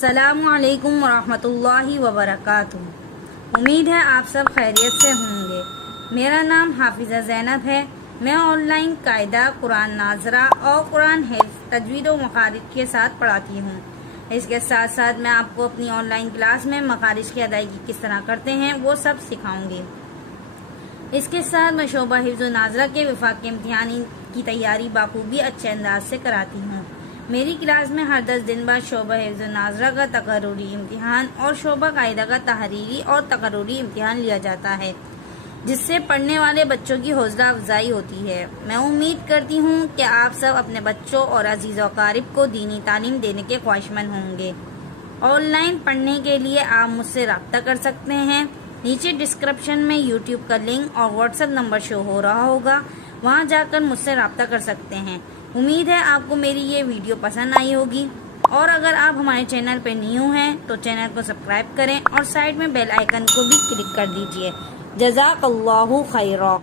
السلام علیکم ورحمۃ اللہ وبرکاتہ۔ امید ہے آپ سب خیریت سے ہوں گے۔ میرا نام حافظہ زینب ہے۔ میں آن لائن قاعدہ، قرآن ناظرہ اور قرآن حفظ، تجوید و مخارج کے ساتھ پڑھاتی ہوں۔ اس کے ساتھ ساتھ میں آپ کو اپنی آن لائن کلاس میں مخارج کی ادائیگی کس طرح کرتے ہیں وہ سب سکھاؤں گی۔ اس کے ساتھ میں شعبہ حفظ و ناظرہ کے وفاقی امتحان کی تیاری بخوبی اچھے انداز سے کراتی ہوں۔ میری کلاس میں ہر 10 دن بعد شعبہ حفظ و ناظرہ کا تقرری امتحان اور شعبہ قاعدہ کا تحریری اور تقرری امتحان لیا جاتا ہے، جس سے پڑھنے والے بچوں کی حوصلہ افزائی ہوتی ہے۔ میں امید کرتی ہوں کہ آپ سب اپنے بچوں اور عزیز و اقارب کو دینی تعلیم دینے کے خواہشمند ہوں گے۔ آن لائن پڑھنے کے لیے آپ مجھ سے رابطہ کر سکتے ہیں۔ نیچے ڈسکرپشن میں یوٹیوب کا لنک اور واٹس ایپ نمبر شو ہو رہا ہوگا، وہاں جا کر مجھ سے رابطہ کر سکتے ہیں۔ امید ہے آپ کو میری یہ ویڈیو پسند آئی ہوگی، اور اگر آپ ہمارے چینل پہ نیو ہیں تو چینل کو سبسکرائب کریں اور سائڈ میں بیل آئیکن کو بھی کلک کر دیجیے۔ جزاک اللہ خیرا۔